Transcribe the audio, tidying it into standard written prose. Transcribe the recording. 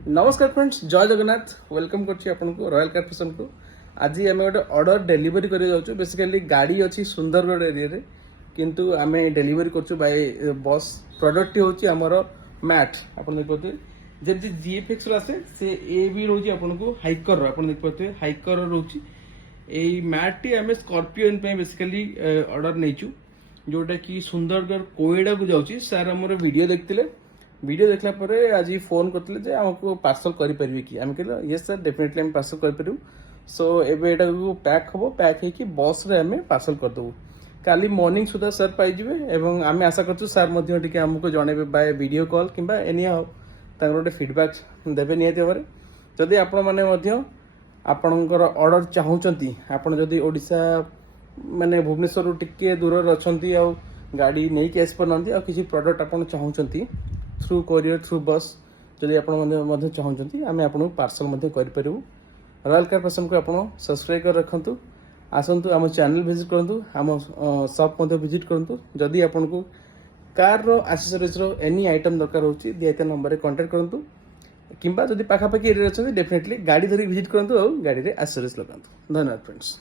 नमस्कार फ्रेंड्स, जय जगन्नाथ। वेलकम करको रॉयल कार फैशन को। आज आम गोटे ऑर्डर डेलीवरी कर जाऊँ। बेसिकली गाड़ी अच्छी सुंदरगढ़ एरिया रे, किंतु आम डेलीवरी कर बाय बस। प्रोडक्ट हूँ आमर मैट। आप देखते जमी जीएफएक्स आसे से ए भी रोचे आपको हाइकर आप देखते हाइकर रोचे यही मैट टी आम स्कॉर्पियो बेसिकली ऑर्डर नहीं जोटा कि सुंदरगढ़ कोयडा को जाऊँगी। सार आम वीडियो देखते वीडियो देखला पर आज फोन करते आमको पार्सल करें कि आम कहले यस सर डेफिनेटली आम पार्सल करूँ। सो एबे एटा पैक हम पैक होगी बस रे आम पार्सल करदेबू। काली मॉर्निंग सुधा सर पाइबे एवं आम आशा कर सर आमको जनइबे बाय वीडियो कॉल कि एनी हाउ गोटे फीडबैक देवे निहती भाव। जदि आपण मैंने आपणकर ऑर्डर चाहूँगी आपड़ जदि ओडिशा माने भुवनेश्वर टिके दूर अच्छा गाड़ी नहीं कि आसी पारना किसी प्रोडक्ट आप चाहूँगी थ्रू कोरियर थ्रू बस जदि आप चाहूँगी आम आपको पार्सल करूँ। रॉयल कार फैशन को आप सब्सक्राइब कर रखु। आसतु आम चैनल विजिट करूँ, आम शॉप विजिट करूँ। जदि आपन को कार रो एक्सेसरीज रो एनी आइटम दरकार होची दिया नंबर कांटेक्ट करूँ कि जदि पाखापाखि एरिया अच्छा डेफिनेटली गाड़ी धरिक विजिट करूँ और गाड़ी रे एक्सेसरीज लगातु। धन्यवाद फ्रेंड्स।